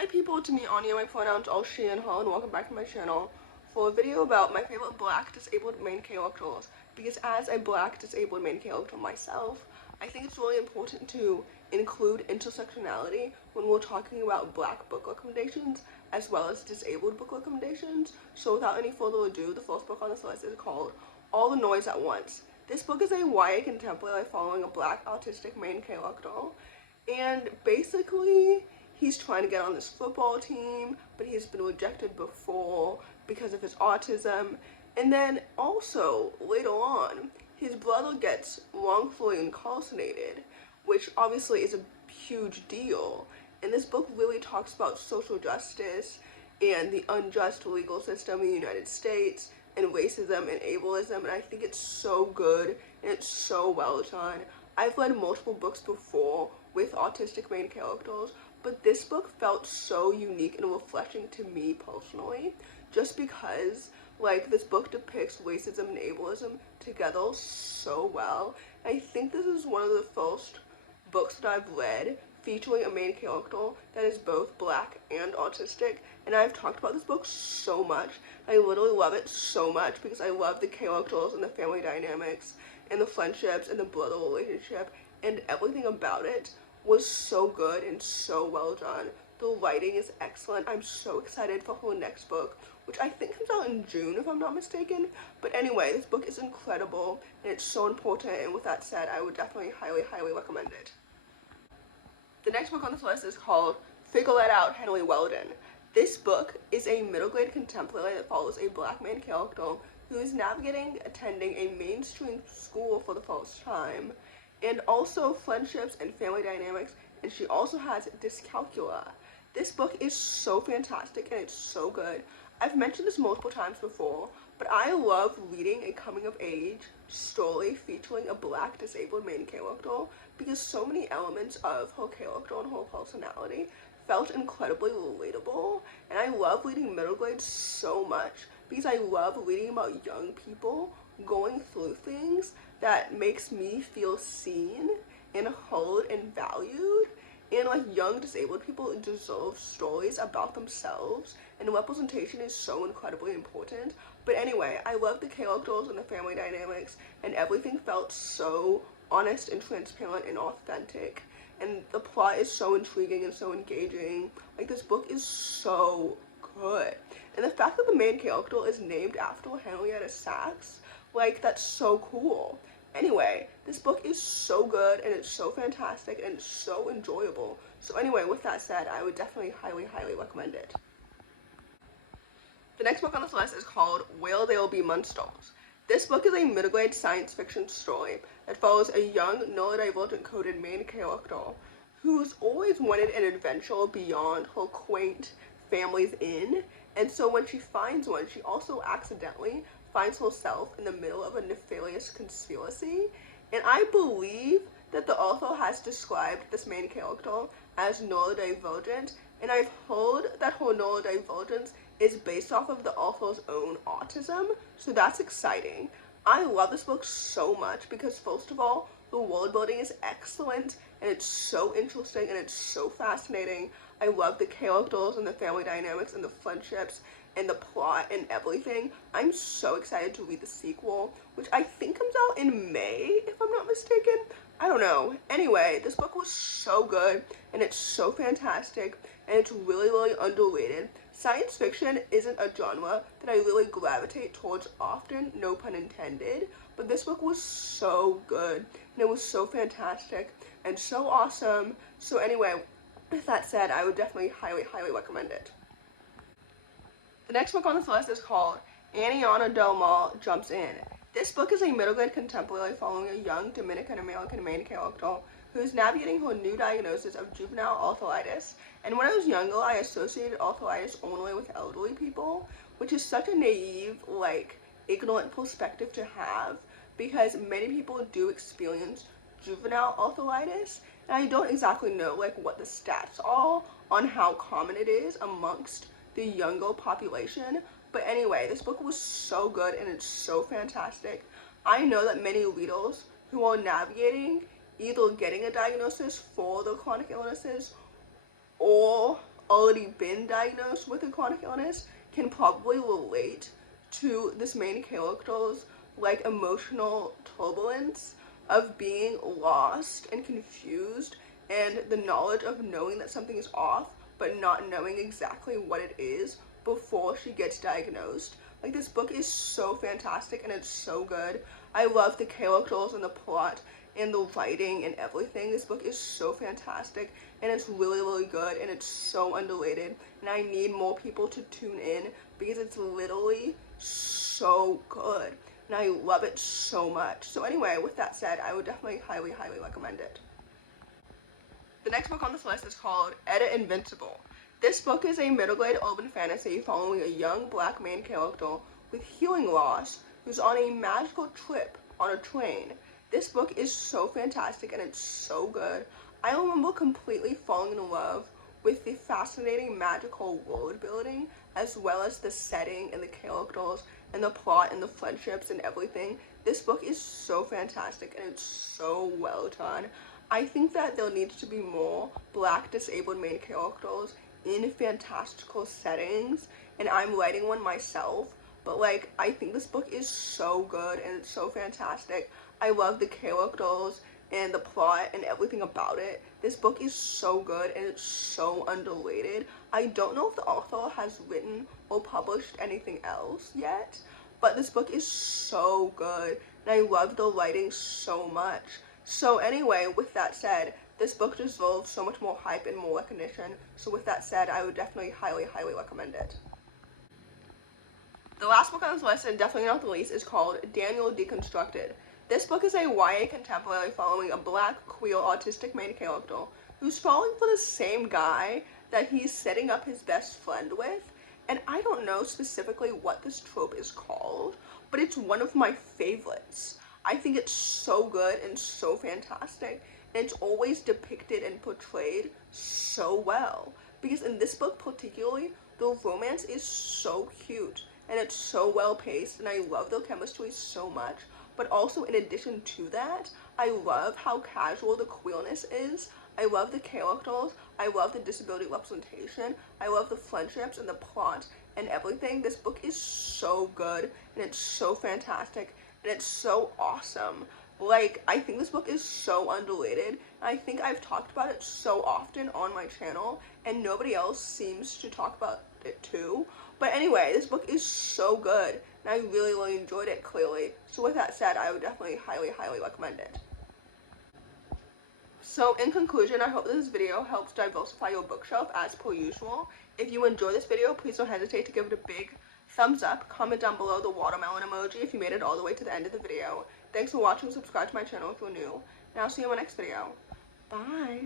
Hi people, it's me Anja, my pronouns all she and her, and welcome back to my channel for a video about my favorite black disabled main characters. Because as a black disabled main character myself, I think it's really important to include intersectionality when we're talking about black book recommendations as well as disabled book recommendations. So without any further ado, the first book on this list is called All the Noise at Once. This book is a YA contemporary following a black autistic main character, and basically he's trying to get on this football team, but he's been rejected before because of his autism. And then also, later on, his brother gets wrongfully incarcerated, which obviously is a huge deal. And this book really talks about social justice and the unjust legal system in the United States and racism and ableism, and I think it's so good and it's so well done. I've read multiple books before with autistic main characters, but this book felt so unique and refreshing to me personally, just because like this book depicts racism and ableism together so well. I think this is one of the first books that I've read featuring a main character that is both black and autistic, and I've talked about this book so much. I literally love it so much because I love the characters and the family dynamics and the friendships and the brother relationship, and everything about it was so good and so well done. The writing is excellent. I'm so excited for her next book, which I think comes out in June if I'm not mistaken. But anyway, this book is incredible and it's so important, and with that said, I would definitely highly recommend it. The next book on this list is called Figure That Out, Henri Weldon. This book is a middle grade contemporary that follows a black main character who is navigating attending a mainstream school for the first time, and also friendships and family dynamics, and she also has dyscalculia. This book is so fantastic and it's so good. I've mentioned this multiple times before, but I love reading a coming of age story featuring a black disabled main character because so many elements of her character and her personality felt incredibly relatable, and I love reading middle grade so much because I love reading about young people going through things that makes me feel seen and heard and valued. And like young disabled people deserve stories about themselves, and representation is so incredibly important. But anyway, I love the characters and the family dynamics, and everything felt so honest and transparent and authentic, and the plot is so intriguing and so engaging. Like, this book is so good, and the fact that the main character is named after Henrietta Sacks, like, that's so cool. Anyway, this book is so good and it's so fantastic and it's so enjoyable. So anyway, with that said, I would definitely highly recommend it. The next book on this list is called Where There'll Be Monsters. This book is a middle grade science fiction story that follows a young neurodivergent coded main character who's always wanted an adventure beyond her quaint family's inn, and so when she finds one, she also accidentally finds herself in the middle of a nefarious conspiracy. And I believe that the author has described this main character as neurodivergent, and I've heard that her neurodivergence is based off of the author's own autism, so that's exciting. I love this book so much because, first of all, the world building is excellent and it's so interesting and it's so fascinating. I love the characters and the family dynamics and the friendships and the plot and everything. I'm so excited to read the sequel, which I think comes out in May, if I'm not mistaken. I don't know. Anyway, this book was so good and it's so fantastic and it's really underrated. Science fiction isn't a genre that I really gravitate towards often, no pun intended, but this book was so good and it was so fantastic and so awesome. So anyway, with that said, I would definitely highly recommend it. The next book on this list is called Aniana Del Mar Jumps In. This book is a middle grade contemporary following a young Dominican-American main character who is navigating her new diagnosis of juvenile arthritis. And when I was younger, I associated arthritis only with elderly people, which is such a naive, like, ignorant perspective to have, because many people do experience juvenile arthritis, and I don't exactly know like what the stats are on how common it is amongst the younger population. But anyway, this book was so good and it's so fantastic. I know that many readers who are navigating either getting a diagnosis for their chronic illnesses or already been diagnosed with a chronic illness can probably relate to this main character's like emotional turbulence of being lost and confused, and the knowledge of knowing that something is off but not knowing exactly what it is before she gets diagnosed. Like, this book is so fantastic and it's so good. I love the characters and the plot and the writing and everything. This book is so fantastic and it's really, really good, and it's so underrated, and I need more people to tune in because it's literally so good and I love it so much. So anyway, with that said, I would definitely highly, highly recommend it. The next book on this list is called Etta, Invincible. This book is a middle-grade urban fantasy following a young black main character with hearing loss who's on a magical trip on a train. This book is so fantastic and it's so good. I remember completely falling in love with the fascinating magical world building, as well as the setting and the characters and the plot and the friendships and everything. This book is so fantastic and it's so well done. I think that there needs to be more black disabled main characters in fantastical settings, and I'm writing one myself, but like, I think this book is so good and it's so fantastic. I love the characters and the plot and everything about it. This book is so good and it's so underrated. I don't know if the author has written or published anything else yet, but this book is so good and I love the writing so much. So anyway, with that said, this book deserves so much more hype and more recognition. So with that said, I would definitely highly, highly recommend it. The last book on this list, and definitely not the least, is called Daniel Deconstructed. This book is a YA contemporary following a black, queer, autistic main character who's falling for the same guy that he's setting up his best friend with. And I don't know specifically what this trope is called, but it's one of my favorites. I think it's so good and so fantastic, and it's always depicted and portrayed so well. Because in this book particularly, the romance is so cute, and it's so well paced, and I love their chemistry so much. But also, in addition to that, I love how casual the queerness is. I love the characters, I love the disability representation, I love the friendships and the plot and everything. This book is so good, and it's so fantastic, and it's so awesome. Like, I think this book is so underrated. I think I've talked about it so often on my channel, and nobody else seems to talk about it too. But anyway, this book is so good, and I really, really enjoyed it, clearly. So with that said, I would definitely highly, highly recommend it. So in conclusion, I hope this video helps diversify your bookshelf as per usual. If you enjoyed this video, please don't hesitate to give it a big thumbs up. Comment down below the watermelon emoji if you made it all the way to the end of the video. Thanks for watching. Subscribe to my channel if you're new, and I'll see you in my next video. Bye!